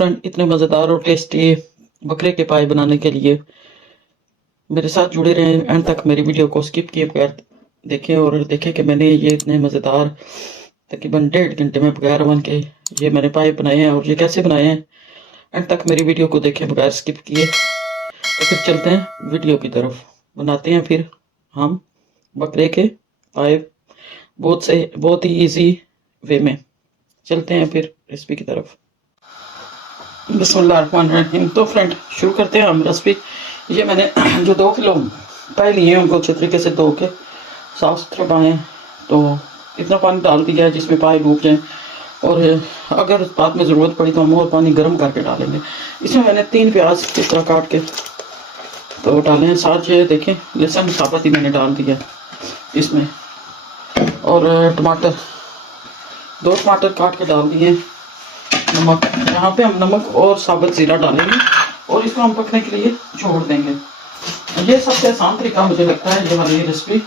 Friend, इतने मज़ेदार और टेस्टी बकरे के पाए बनाने के लिए मेरे साथ जुड़े रहें, एंड तक मेरी वीडियो को स्किप किए बगैर देखें और देखें कि मैंने ये इतने मज़ेदार तकरीबन 1.5 घंटे में बगैर ओवन के ये मैंने पाए बनाए हैं और ये कैसे बनाए हैं। एंड तक मेरी वीडियो को देखें बगैर स्किप किए। तो फिर चलते हैं वीडियो की तरफ, बनाते हैं फिर हम बकरे के पाए बहुत ही ईजी वे में। चलते हैं फिर रेसिपी की तरफ। बिस्मिल्लाहिर्रहमानिर्रहीम। तो फ्रेंड शुरू करते हैं हम रेसिपी। ये मैंने जो 2 किलो पाए लिए हैं उनको अच्छे तरीके से धो के साफ सुथरे पाए, तो इतना पानी डाल दिया है जिसमें पाए डूब जाएं, और अगर बाद में ज़रूरत पड़ी तो हम और पानी गर्म करके डालेंगे। इसमें मैंने 3 प्याज इस तरह काट के तो डाले हैं, साथ ये देखें लहसुन साबुत ही मैंने डाल दिया इसमें, और टमाटर 2 टमाटर काट के डाल दिए। नमक, यहाँ पे हम नमक और साबुत ज़ीरा डालेंगे और इसको हम पकने के लिए छोड़ देंगे। ये सबसे आसान तरीका मुझे लगता है ये वाली रेसिपी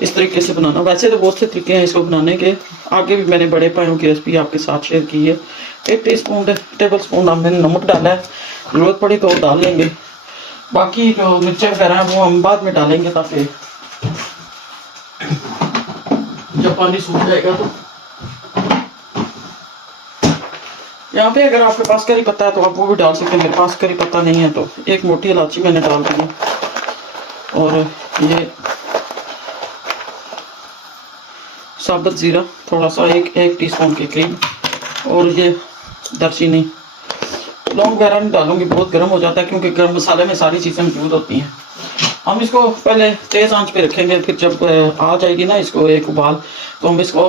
इस तरीके से बनाना। वैसे तो बहुत से तरीके हैं इसको बनाने के, आगे भी मैंने बड़े पायों की रेसिपी आपके साथ शेयर की है। 1 टेबल स्पून हमने नमक डाला है, ज़रूरत पड़ी तो डाल लेंगे। बाकी जो मिर्चें वगैरह हैं वो हम बाद में डालेंगे, ताकि जब पानी सूख जाएगा तो। यहाँ पे अगर आपके पास करी पत्ता है तो आप वो भी डाल सकते हैं, मेरे पास करी पत्ता नहीं है तो 1 मोटी इलायची मैंने डाल दी, और ये साबुत ज़ीरा थोड़ा सा, एक टीस्पून के करीब, और ये दालचीनी। लौंग वगैरह नहीं डालूंगी, बहुत गर्म हो जाता है क्योंकि गर्म मसाले में सारी चीज़ें मौजूद होती हैं। हम इसको पहले तेज़ आंच पे रखेंगे, फिर जब आ जाएगी ना इसको एक उबाल तो हम इसको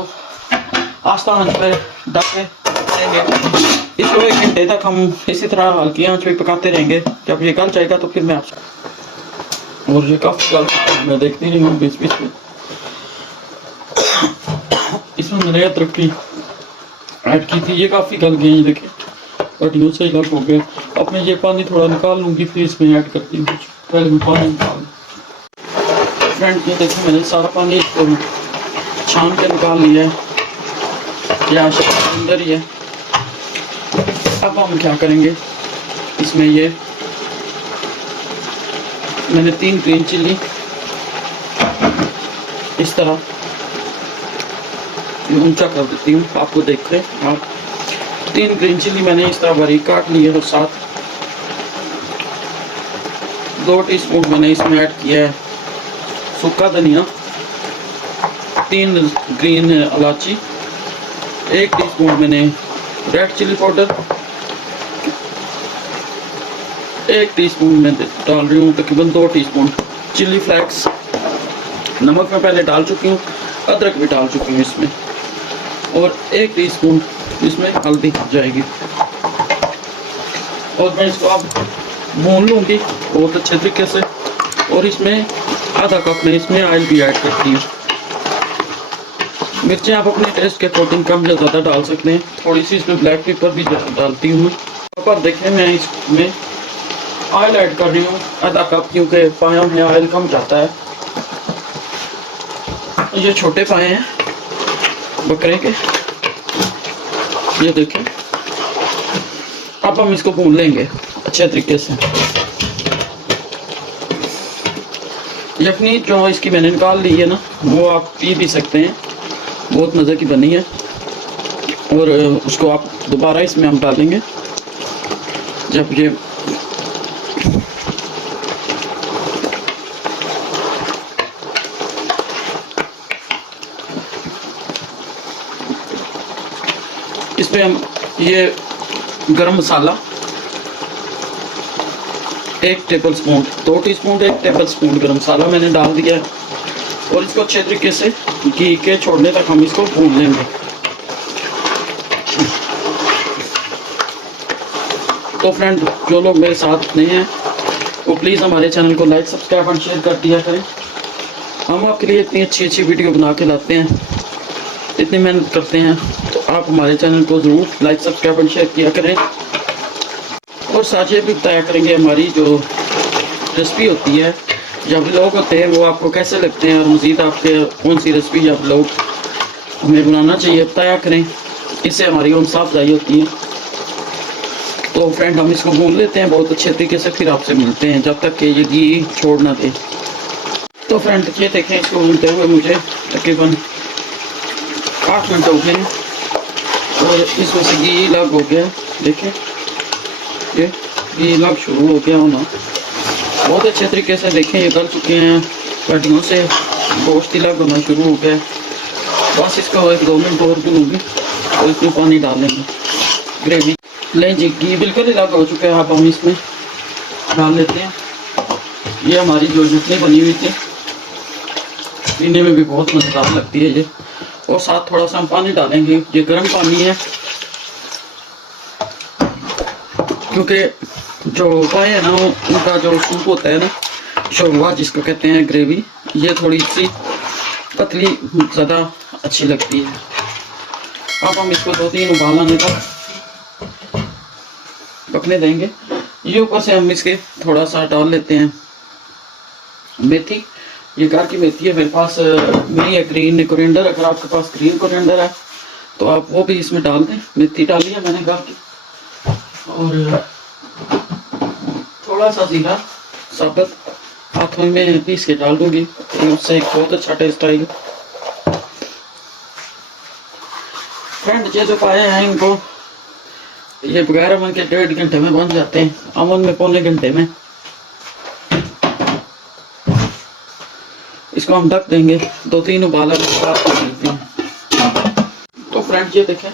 आस्ता आंच पे ढक के पकाएंगे। इसको 1 घंटे तक हम इसी तरह हल्की आंच पे पकाते रहेंगे। जब ये गल जाएगा तो फिर मैं आपसे, और ये काफ़ी गल मैं देखती रही हूँ बीच बीच में। इसमें मैंने अदरक की ऐड की थी, ये काफ़ी गल गई है देखिए, बट यूँ से अलग हो गया। अब मैं ये पानी थोड़ा निकाल लूँगी, फिर इसमें ऐड करती हूँ। पहले मैं पानी निकाल, फ्रेंड ये देखिए मैंने सारा पानी इसको छान के निकाल लिया है, यहाँ से अंदर ही है। अब हम क्या करेंगे, इसमें ये मैंने 3 ग्रीन चिल्ली इस तरह ऊंचा कर देती हूँ, आपको देख रहे आप। 3 ग्रीन चिल्ली मैंने इस तरह बारीक काट ली है, और साथ 2 टीस्पून मैंने इसमें ऐड किया है सूखा धनिया, 3 ग्रीन इलायची, 1 टीस्पून मैंने रेड चिली पाउडर, 1 टीस्पून मैं डाल रही हूँ, तकरीबन 2 टीस्पून चिली फ्लेक्स। नमक मैं पहले डाल चुकी हूँ, अदरक भी डाल चुकी हूँ इसमें, और 1 टीस्पून इसमें हल्दी जाएगी। और मैं इसको अब भून लूँगी बहुत अच्छे तरीके से, और इसमें आधा कप में इसमें ऑयल भी ऐड करती हूँ। मिर्चें आप अपने टेस्ट के अकॉर्डिंग कम या ज़्यादा डाल सकते हैं। थोड़ी सी इसमें ब्लैक पेपर भी डालती हूँ। पर देखें मैं इसमें ऑयल ऐड कर रही हूँ आधा कप, क्योंकि पायों में ऑयल कम जाता है। ये छोटे पाए हैं बकरे के, ये देखें। अब हम इसको भून लेंगे अच्छे तरीके से। यखनी जो इसकी मैंने निकाल ली है ना, वो आप पी भी सकते हैं, बहुत मज़े की बनी है। और उसको आप दोबारा इसमें हम डालेंगे जब ये इसमें हम ये गरम मसाला 1 table spoon, 2 teaspoon 1 table spoon गरम मसाला मैंने डाल दिया है, और इसको अच्छे तरीके से घी के छोड़ने तक हम इसको भून लेंगे। तो फ्रेंड जो लोग मेरे साथ नहीं हैं वो प्लीज़ हमारे चैनल को लाइक सब्सक्राइब और शेयर कर दिया करें। हम आपके लिए इतनी अच्छी अच्छी वीडियो बना के लाते हैं, इतनी मेहनत करते हैं, तो आप हमारे चैनल को ज़रूर लाइक सब्सक्राइब और शेयर किया करें। और साथ ये भी बताया करेंगे हमारी जो रेसिपी होती है या व्लॉग होते हैं वो आपको कैसे लगते हैं, और मज़ीद आपके कौन सी रेसिपी या व्लॉग हमें बनाना चाहिए बताया करें, इससे हमारी हौसला अफजाई होती है। तो फ्रेंड हम इसको भून लेते हैं बहुत अच्छे तरीके से, फिर आपसे मिलते हैं जब तक कि ये घी छोड़ ना दे। तो फ्रेंड ये देखें, इसको भूनते हुए मुझे तकरीबन 8 मिनट हो गए हैं और इसमें से घी लग हो गया। देखें ये घी लग शुरू हो गया होना बहुत अच्छे तरीके से। देखें ये गल चुके हैं, कड़ियों से गोश्त लग होना शुरू हो गया। बस इसको 1-2 मिनट और भूनूंगी और इसमें पानी डाल लेंगे ग्रेवी। लें जी, घी बिल्कुल ही अलग हो चुका है। अब हम इसमें डाल लेते हैं ये हमारी जो चटनी बनी हुई थी, पीने में भी बहुत मज़ेदार लगती है ये। और साथ थोड़ा सा हम पानी डालेंगे, ये गर्म पानी है क्योंकि जो पाए है ना उनका जो सूप होता है ना, शोरबा जिसको कहते हैं, ग्रेवी, ये थोड़ी सी पतली ज़्यादा अच्छी लगती है। अब हम इसको 2-3 उबाल आने तक पकने देंगे। ये ऊपर से हम इसके थोड़ा सा डाल लेते हैं मेथी। ये घर की मेथी है, मेरे पास नहीं है ग्रीन कोरिएंडर। अगर आपके पास ग्रीन कोरिएंडर है तो आप वो भी इसमें डाल दें। मेथी डाली है मैंने घर की, और थोड़ा सा जीरा साबुत हाथों में पीस के डाल दूंगी, उससे एक बहुत अच्छा टेस्ट आएगा। फ्रेंड ये जो पाए हैं इनको ये बगैर अवन के 1.5 घंटे में बन जाते हैं, अवन में 1.25 घंटे में। इसको हम ढक देंगे, 2-3 उबाला के बाद मिलते हैं। तो फ्रेंड ये देखें,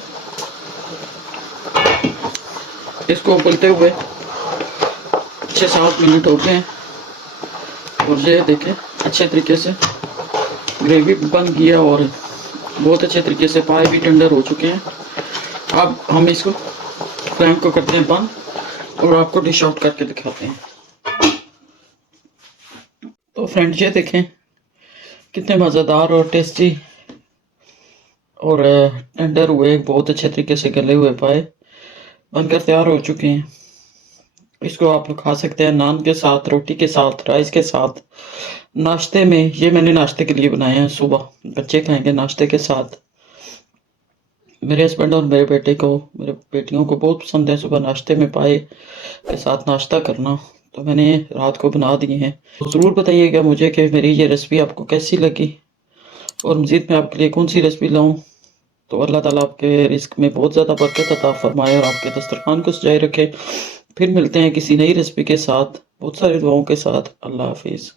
इसको उबलते हुए 6-7 मिनट हो गए हैं और ये देखें अच्छे तरीके से ग्रेवी बन गया और बहुत अच्छे तरीके से पाए भी टेंडर हो चुके हैं। अब हम इसको फ्लेम को करते हैं बंद और आपको डिश आउट करके दिखाते हैं। तो फ्रेंड ये देखें कितने मज़ेदार और टेस्टी और टेंडर हुए, बहुत अच्छे तरीके से गले हुए पाए बनकर तैयार हो चुके हैं। इसको आप लोग खा सकते हैं नान के साथ, रोटी के साथ, राइस के साथ, नाश्ते में। ये मैंने नाश्ते के लिए बनाए हैं, सुबह बच्चे खाएंगे नाश्ते के साथ। मेरे हस्बैंड और मेरे बेटियों को बहुत पसंद है सुबह नाश्ते में पाए के साथ नाश्ता करना, तो मैंने रात को बना दिए हैं। तो ज़रूर बताइएगा मुझे कि मेरी ये रेसिपी आपको कैसी लगी और मज़ीद मैं आपके लिए कौन सी रेसिपी लाऊं। तो अल्लाह ताला आपके रिस्क में बहुत ज़्यादा बरकत अता फरमाए और आपके दस्तरखान को सजाए रखे। फिर मिलते हैं किसी नई रेसिपी के साथ, बहुत सारी दुआओं के साथ। अल्लाह हाफिज़।